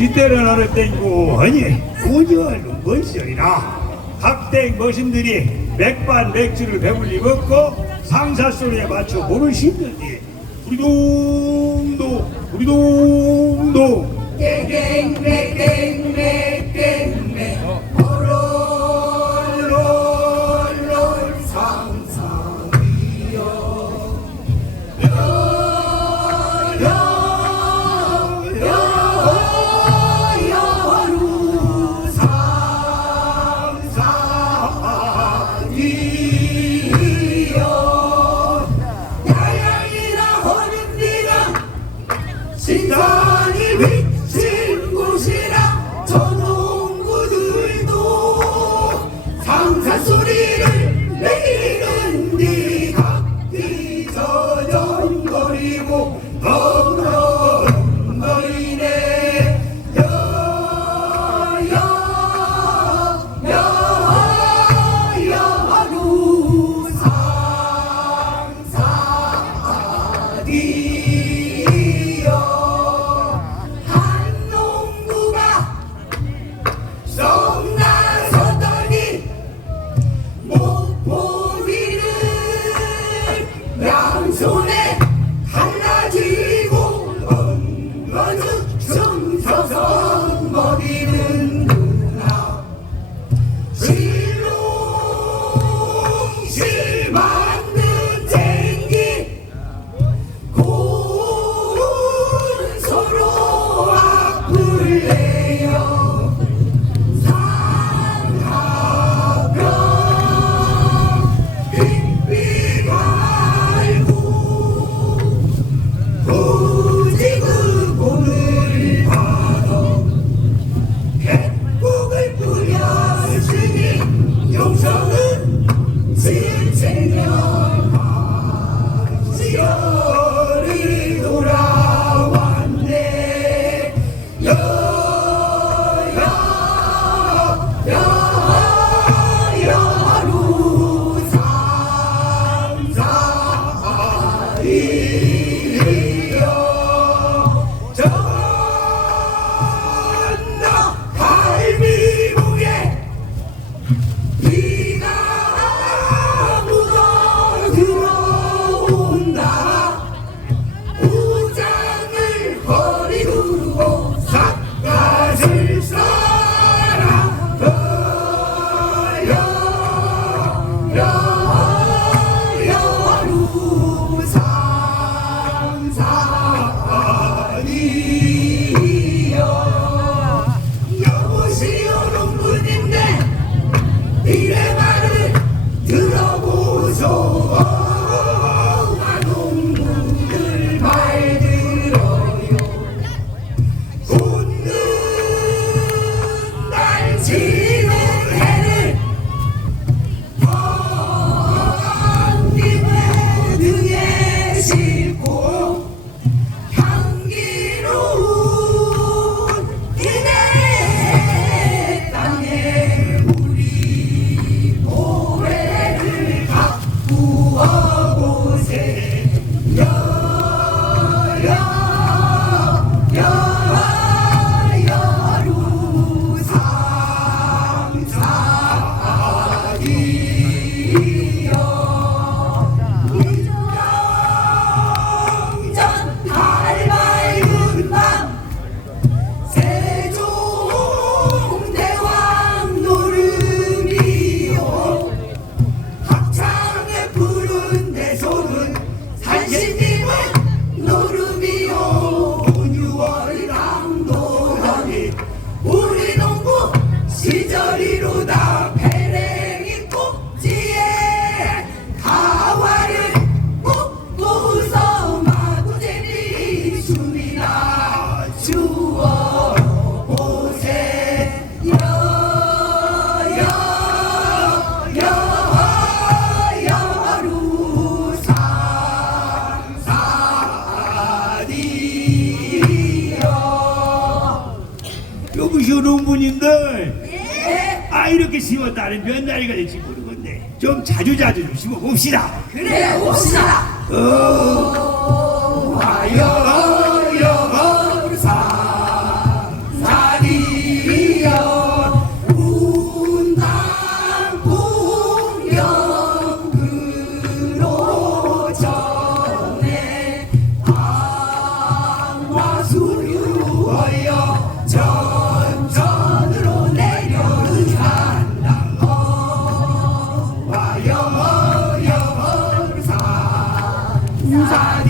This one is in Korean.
이때를 나를 땡고 아니 고지와는 뭔소이라. 각대 머신들이 맥반 맥주를 배불리 먹고 상사 소리에 맞춰 몸을 씻는지 우리 동도 우리 동도 땡땡 맥 He 너무 효로운 분인데 네. 아 이렇게 심었다는 몇 날이가 될지 모르겠네 좀 자주자주 좀 심어봅시다 그래 봅시다 오, 와요 inside.